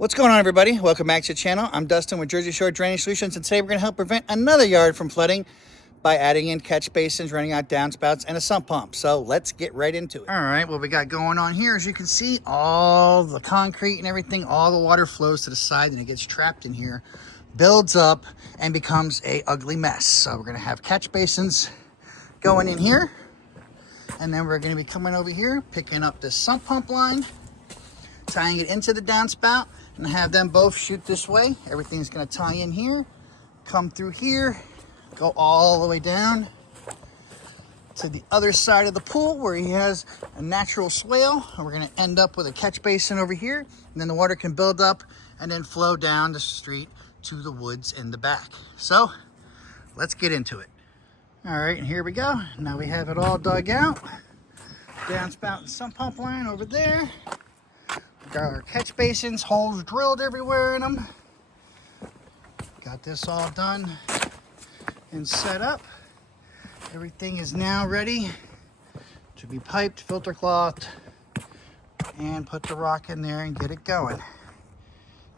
What's going on, everybody? Welcome back to the channel. I'm Dustin with Jersey Shore Drainage Solutions, and today we're going to help prevent another yard from flooding by adding in catch basins, running out downspouts, and a sump pump. So let's get right into it. All right, what we got going on here, as you can see, all the concrete and everything, all the water flows to the side and it gets trapped in here, builds up, and becomes a ugly mess. So we're going to have catch basins going in here, and then we're going to be coming over here, picking up this sump pump line, tying it into the downspout, and have them both shoot this way. Everything's going to tie in here, come through here, go all the way down to the other side of the pool where he has a natural swale, and we're going to end up with a catch basin over here, and then the water can build up and then flow down the street to the woods in the back. So let's get into it. All right, and here we go. Now we have it all dug out. Downspout and sump pump line over there. Got our catch basins, holes drilled everywhere in them. Got this all done and set up. Everything is now ready to be piped, filter clothed, and put the rock in there and get it going.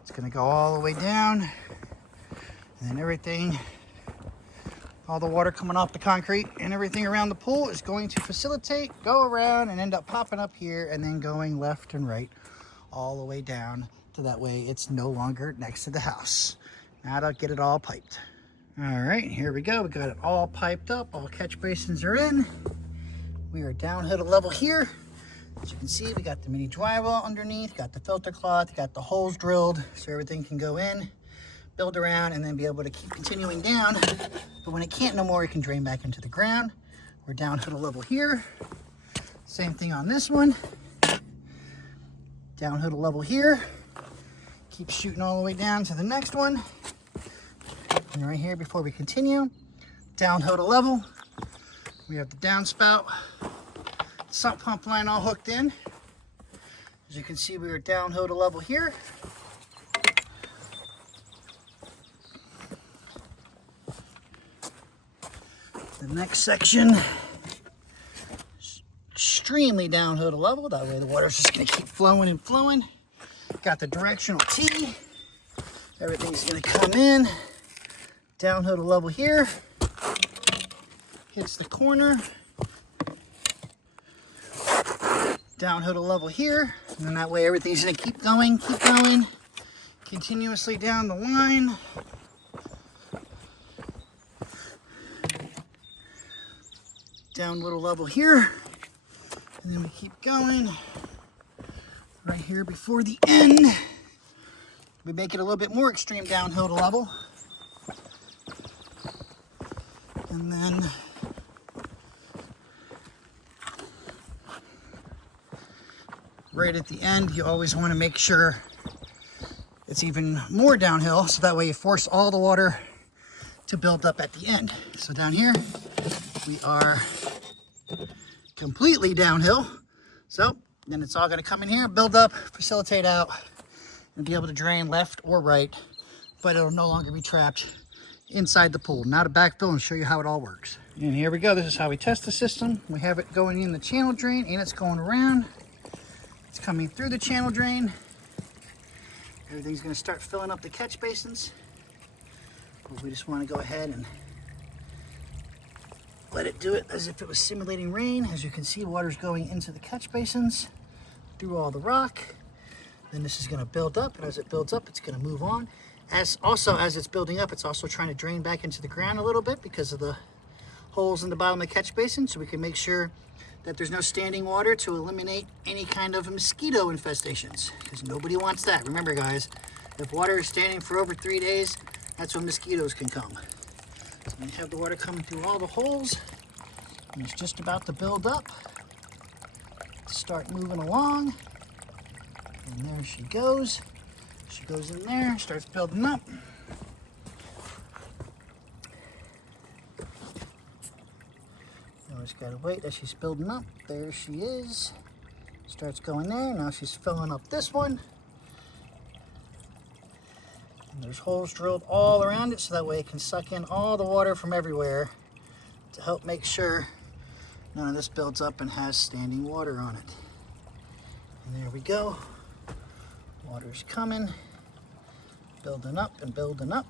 It's going to go all the way down, and then everything, all the water coming off the concrete and everything around the pool is going to facilitate, go around, and end up popping up here and then going left and right all the way down to that way it's no longer next to the house. Now to get it all piped. All right, here we go. We got it all piped up. All catch basins are in. We are downhill to level here. As you can see, we got the mini drywall underneath, got the filter cloth, got the holes drilled so everything can go in, build around, and then be able to keep continuing down. But when it can't no more, it can drain back into the ground. We're downhill to level here. Same thing on this one. Downhill to level here. Keep shooting all the way down to the next one. And right here, before we continue, downhill to level. We have the downspout, sump pump line all hooked in. As you can see, we are downhill to level here. The next section, extremely downhill to level. That way the water's just going to keep flowing and flowing. Got the directional T. Everything's going to come in. Downhill to level here. Hits the corner. Downhill to level here. And then that way everything's going to keep going, continuously down the line. Down little level here. And then we keep going. Right here before the end, we make it a little bit more extreme downhill to level. And then right at the end, you always want to make sure it's even more downhill, so that way you force all the water to build up at the end. So down here, we are completely downhill. So then it's all going to come in here, build up, facilitate out, and be able to drain left or right, but it'll no longer be trapped inside the pool. Now to backfill and show you how it all works. And here we go. This is how we test the system. We have it going in the channel drain, and it's going around. It's coming through the channel drain. Everything's going to start filling up the catch basins. But we just want to go ahead and let it do it as if it was simulating rain. As you can see, water's going into the catch basins through all the rock. Then this is going to build up, and as it builds up, it's going to move on. As it's building up, it's also trying to drain back into the ground a little bit because of the holes in the bottom of the catch basin, so we can make sure that there's no standing water to eliminate any kind of mosquito infestations, because nobody wants that. Remember, guys, if water is standing for over 3 days, that's when mosquitoes can come. So we have the water coming through all the holes, and it's just about to build up. Start moving along, and there she goes. She goes in there, starts building up. Now we just gotta wait as she's building up. There she is. Starts going there. Now she's filling up this one. And there's holes drilled all around it, so that way it can suck in all the water from everywhere to help make sure none of this builds up and has standing water on it. And there we go. Water's coming. Building up and building up.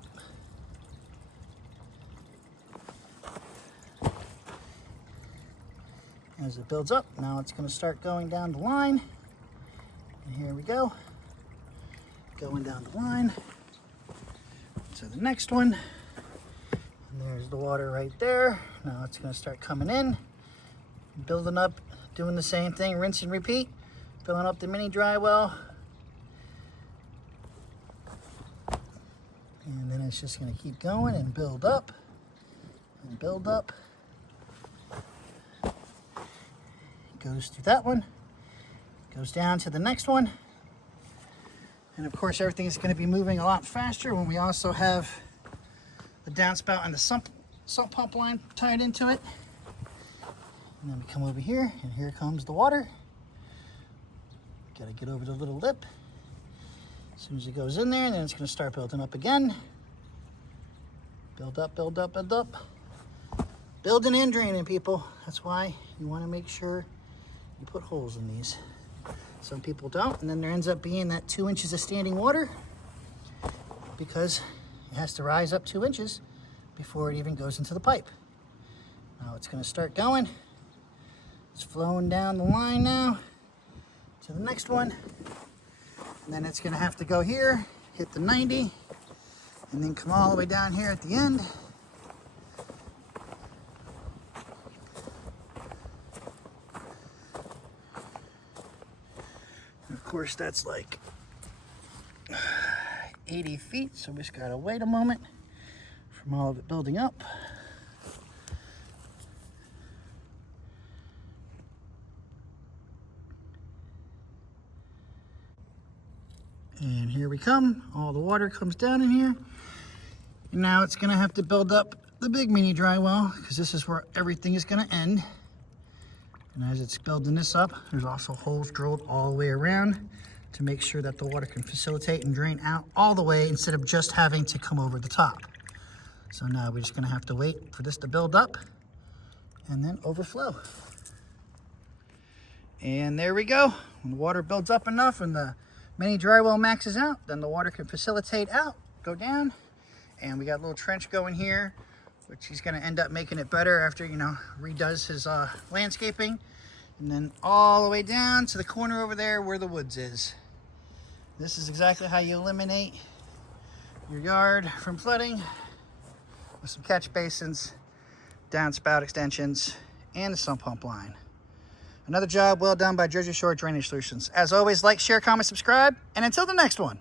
As it builds up, now it's going to start going down the line. And here we go. Going down the line to the next one. And there's the water right there. Now it's going to start coming in, building up, doing the same thing, rinse and repeat, filling up the mini dry well. And then it's just going to keep going and build up and build up. Goes through that one, goes down to the next one. And of course, everything's going to be moving a lot faster when we also have the downspout and the sump pump line tied into it. And then we come over here, and here comes the water. Got to get over the little lip. As soon as it goes in there, and then it's going to start building up again. Build up, build up, build up. Building and draining, people. That's why you want to make sure you put holes in these. Some people don't, and then there ends up being that 2 inches of standing water because it has to rise up 2 inches before it even goes into the pipe. Now it's going to start going. It's flowing down the line now to the next one. And then it's going to have to go here, hit the 90, and then come all the way down here at the end. And of course, that's like 80 feet, so we just got to wait a moment from all of it building up. And here we come. All the water comes down in here. And now it's going to have to build up the big mini dry well because this is where everything is going to end. And as it's building this up, there's also holes drilled all the way around to make sure that the water can facilitate and drain out all the way instead of just having to come over the top. So now we're just going to have to wait for this to build up and then overflow. And there we go. When the water builds up enough and the mini dry well maxes out, then the water can facilitate out, go down, and we got a little trench going here, which he's going to end up making it better after, you know, redoes his landscaping, and then all the way down to the corner over there where the woods is. This is exactly how you eliminate your yard from flooding with some catch basins, downspout extensions, and the sump pump line. Another job well done by Jersey Shore Drainage Solutions. As always, like, share, comment, subscribe, and until the next one.